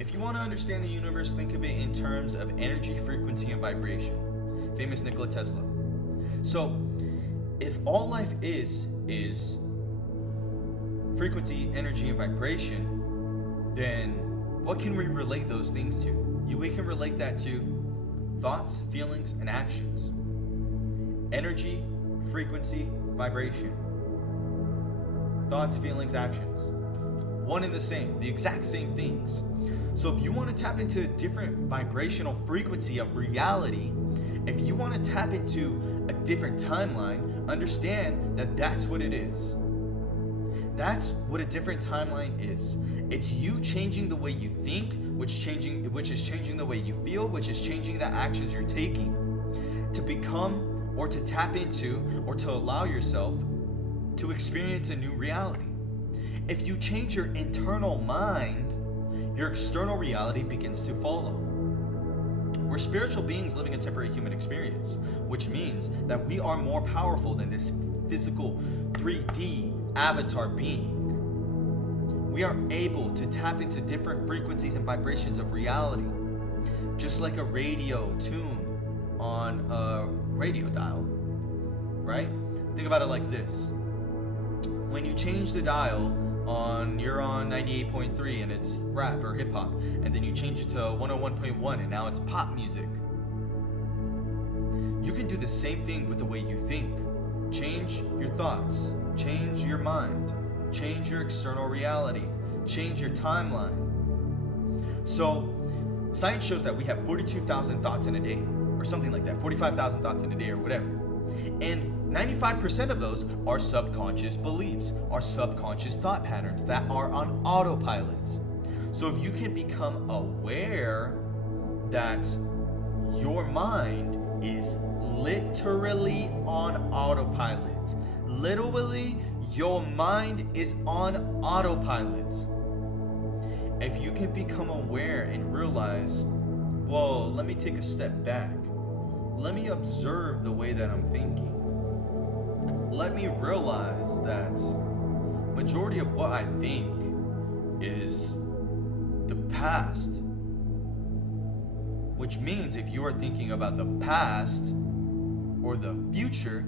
If you want to understand the universe, think of it in terms of energy, frequency, and vibration. Famous Nikola Tesla. So, if all life is frequency, energy, and vibration, then what can we relate those things to? We can relate that to thoughts, feelings, and actions. Energy, frequency, vibration. Thoughts, feelings, actions. One and the same, the exact same things. So if you want to tap into a different vibrational frequency of reality, if you want to tap into a different timeline, understand that that's what it is. That's what a different timeline is. It's you changing the way you think, which is changing the way you feel, which is changing the actions you're taking to become or to tap into or to allow yourself to experience a new reality. If you change your internal mind, your external reality begins to follow. We're spiritual beings living a temporary human experience, which means that we are more powerful than this physical 3D avatar being. We are able to tap into different frequencies and vibrations of reality, just like a radio tune on a radio dial, right? Think about it like this. When you change the dial you're on 98.3 and it's rap or hip hop, and then you change it to 101.1 and now it's pop music. You can do the same thing with the way you think. Change your thoughts, change your mind, change your external reality, change your timeline. So, science shows that we have 42,000 thoughts in a day, or something like that, 45,000 thoughts in a day or whatever. And 95% of those are subconscious beliefs, are subconscious thought patterns that are on autopilot. So if you can become aware that your mind is literally on autopilot, literally your mind is on autopilot. If you can become aware and realize, whoa, let me take a step back. Let me observe the way that I'm thinking. Let me realize that majority of what I think is the past. Which means if you are thinking about the past or the future,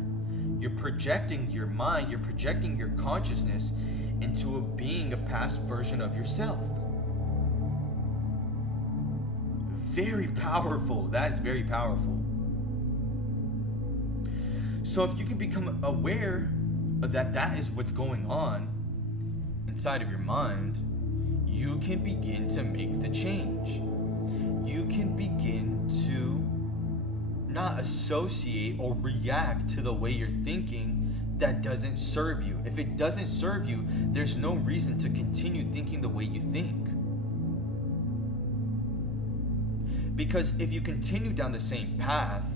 you're projecting your mind, you're projecting your consciousness into being a past version of yourself. Very powerful. That is very powerful. So if you can become aware that that is what's going on inside of your mind, you can begin to make the change. You can begin to not associate or react to the way you're thinking that doesn't serve you. If it doesn't serve you, there's no reason to continue thinking the way you think. Because if you continue down the same path,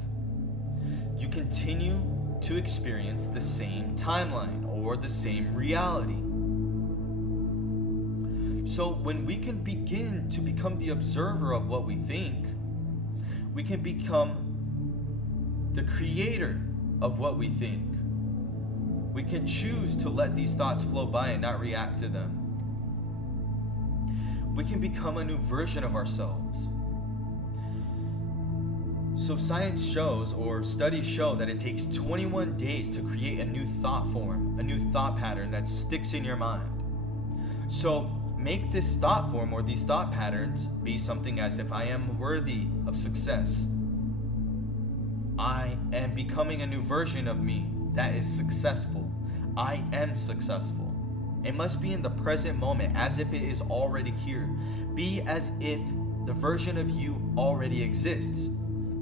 you continue to experience the same timeline or the same reality. So when we can begin to become the observer of what we think, we can become the creator of what we think. We can choose to let these thoughts flow by and not react to them. We can become a new version of ourselves. So science shows, or studies show, that it takes 21 days to create a new thought form, a new thought pattern that sticks in your mind. So make this thought form or these thought patterns be something as if I am worthy of success. I am becoming a new version of me that is successful. I am successful. It must be in the present moment as if it is already here. Be as if the version of you already exists.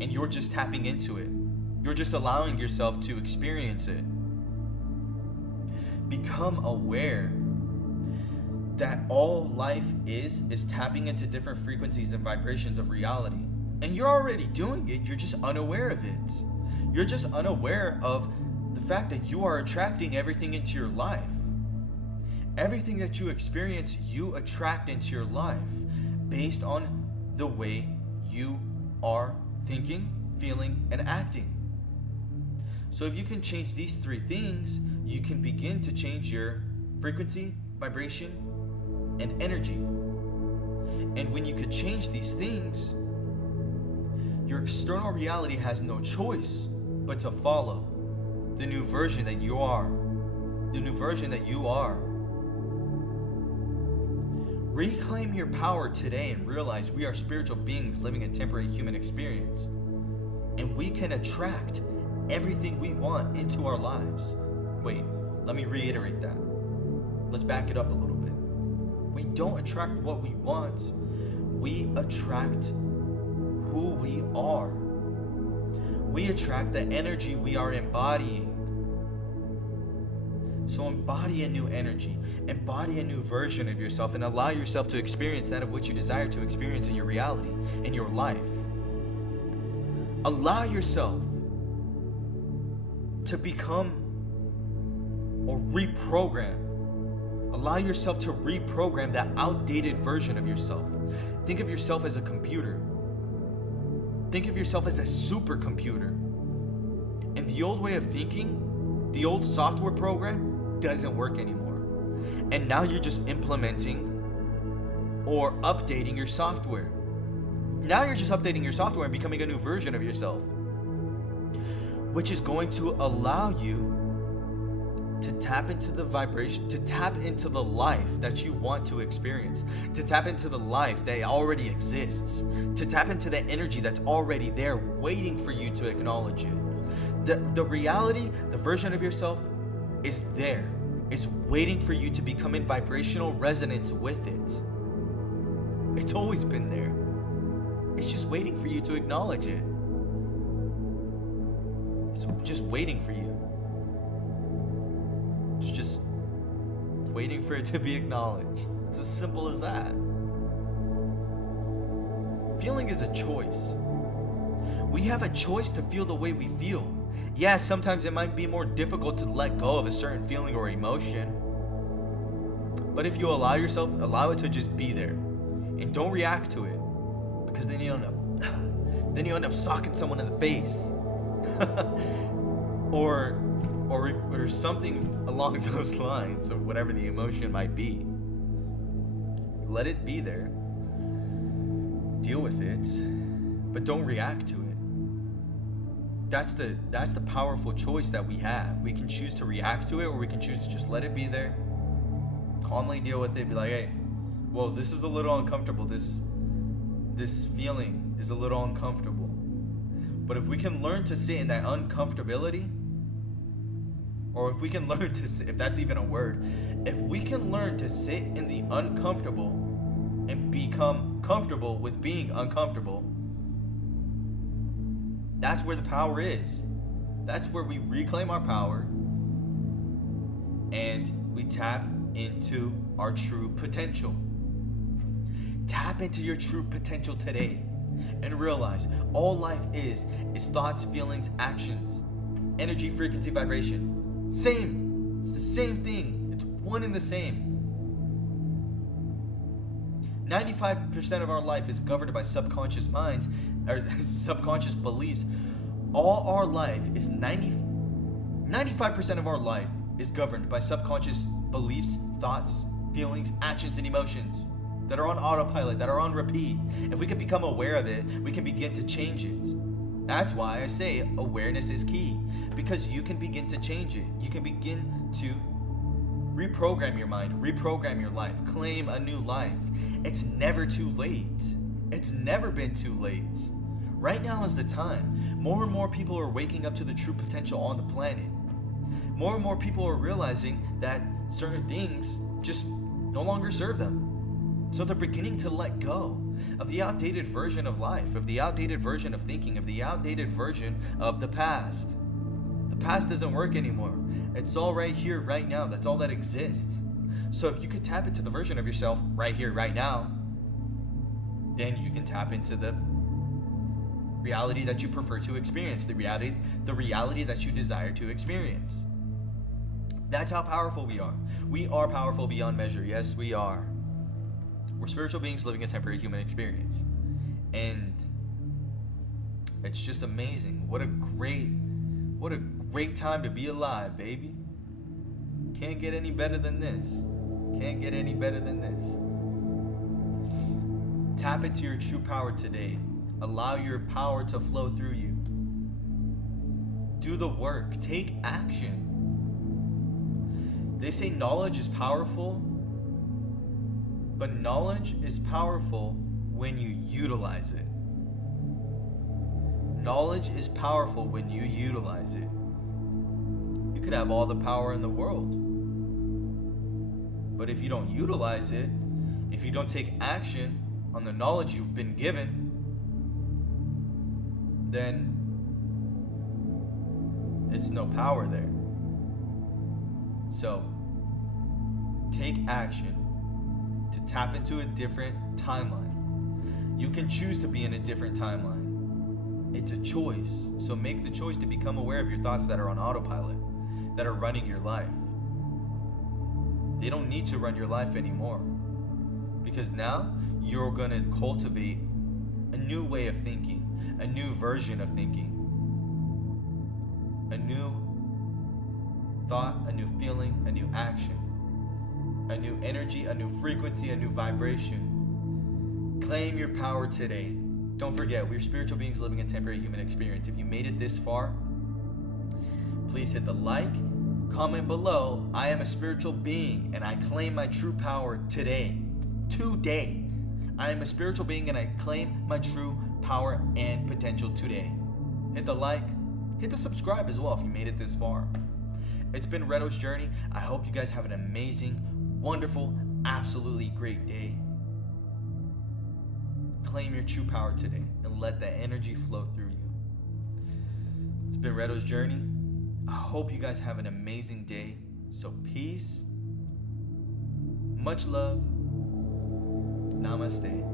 And you're just tapping into it. You're just allowing yourself to experience it. Become aware that all life is tapping into different frequencies and vibrations of reality. And you're already doing it, you're just unaware of it. You're just unaware of the fact that you are attracting everything into your life. Everything that you experience, you attract into your life based on the way you are thinking, feeling, and acting. So if you can change these three things, you can begin to change your frequency, vibration, and energy. And when you could change these things, your external reality has no choice but to follow the new version that you are. The new version that you are. Reclaim your power today and realize we are spiritual beings living a temporary human experience. And we can attract everything we want into our lives. Wait, let me reiterate that. Let's back it up a little bit. We don't attract what we want. We attract who we are. We attract the energy we are embodying. So embody a new energy, embody a new version of yourself, and allow yourself to experience that of which you desire to experience in your reality, in your life. Allow yourself to become or reprogram. Allow yourself to reprogram that outdated version of yourself. Think of yourself as a computer. Think of yourself as a supercomputer. And the old way of thinking, the old software program, doesn't work anymore. And now you're just implementing or updating your software. Now you're just updating your software and becoming a new version of yourself, which is going to allow you to tap into the vibration, to tap into the life that you want to experience, to tap into the life that already exists, to tap into the energy that's already there waiting for you to acknowledge it. The reality, the version of yourself is there. It's waiting for you to become in vibrational resonance with it. It's always been there. It's just waiting for you to acknowledge it. It's just waiting for you. It's just waiting for it to be acknowledged. It's as simple as that. Feeling is a choice. We have a choice to feel the way we feel. Yeah, sometimes it might be more difficult to let go of a certain feeling or emotion. But if you allow it to just be there. And don't react to it. Because then you end up socking someone in the face. or something along those lines of whatever the emotion might be. Let it be there. Deal with it, but don't react to it. That's the powerful choice that we have. We can choose to react to it, or we can choose to just let it be there, calmly deal with it, be like, hey, well, this is a little uncomfortable. This feeling is a little uncomfortable. But if we can learn to sit in that uncomfortability, or if we can learn to sit, if that's even a word, if we can learn to sit in the uncomfortable and become comfortable with being uncomfortable, that's where the power is. That's where we reclaim our power and we tap into our true potential. Tap into your true potential today and realize all life is thoughts, feelings, actions, energy, frequency, vibration. Same. It's the same thing. It's one and the same. 95% of our life is governed by subconscious minds or subconscious beliefs. All our life is 95% of our life is governed by subconscious beliefs, thoughts, feelings, actions, and emotions that are on autopilot, that are on repeat. If we can become aware of it, we can begin to change it. That's why I say awareness is key, because you can begin to change it. You can begin to reprogram your mind, reprogram your life, claim a new life. It's never too late. It's never been too late. Right now is the time. More and more people are waking up to the true potential on the planet. More and more people are realizing that certain things just no longer serve them. So they're beginning to let go of the outdated version of life, of the outdated version of thinking, of the outdated version of the past. The past doesn't work anymore. It's all right here, right now. That's all that exists. So if you could tap into the version of yourself right here, right now, then you can tap into the reality that you prefer to experience, the reality that you desire to experience. That's how powerful we are. We are powerful beyond measure. Yes, we are. We're spiritual beings living a temporary human experience. And it's just amazing. What a great time to be alive, baby. Can't get any better than this. Can't get any better than this. Tap into your true power today. Allow your power to flow through you. Do the work. Take action. They say knowledge is powerful, but knowledge is powerful when you utilize it. Knowledge is powerful when you utilize it. You could have all the power in the world, but if you don't utilize it, if you don't take action on the knowledge you've been given, then it's no power there. So, take action to tap into a different timeline. You can choose to be in a different timeline. It's a choice. So make the choice to become aware of your thoughts that are on autopilot, that are running your life. They don't need to run your life anymore. Because now you're going to cultivate a new way of thinking, a new version of thinking, a new thought, a new feeling, a new action, a new energy, a new frequency, a new vibration. Claim your power today. Don't forget, we're spiritual beings living a temporary human experience. If you made it this far, please hit the like, comment below. I am a spiritual being and I claim my true power today. Today. I am a spiritual being and I claim my true power and potential today. Hit the like, hit the subscribe as well if you made it this far. It's been Redo's Journey. I hope you guys have an amazing, wonderful, absolutely great day. Claim your true power today and let that energy flow through you. It's been Redo's Journey. I hope you guys have an amazing day. So peace, much love, namaste.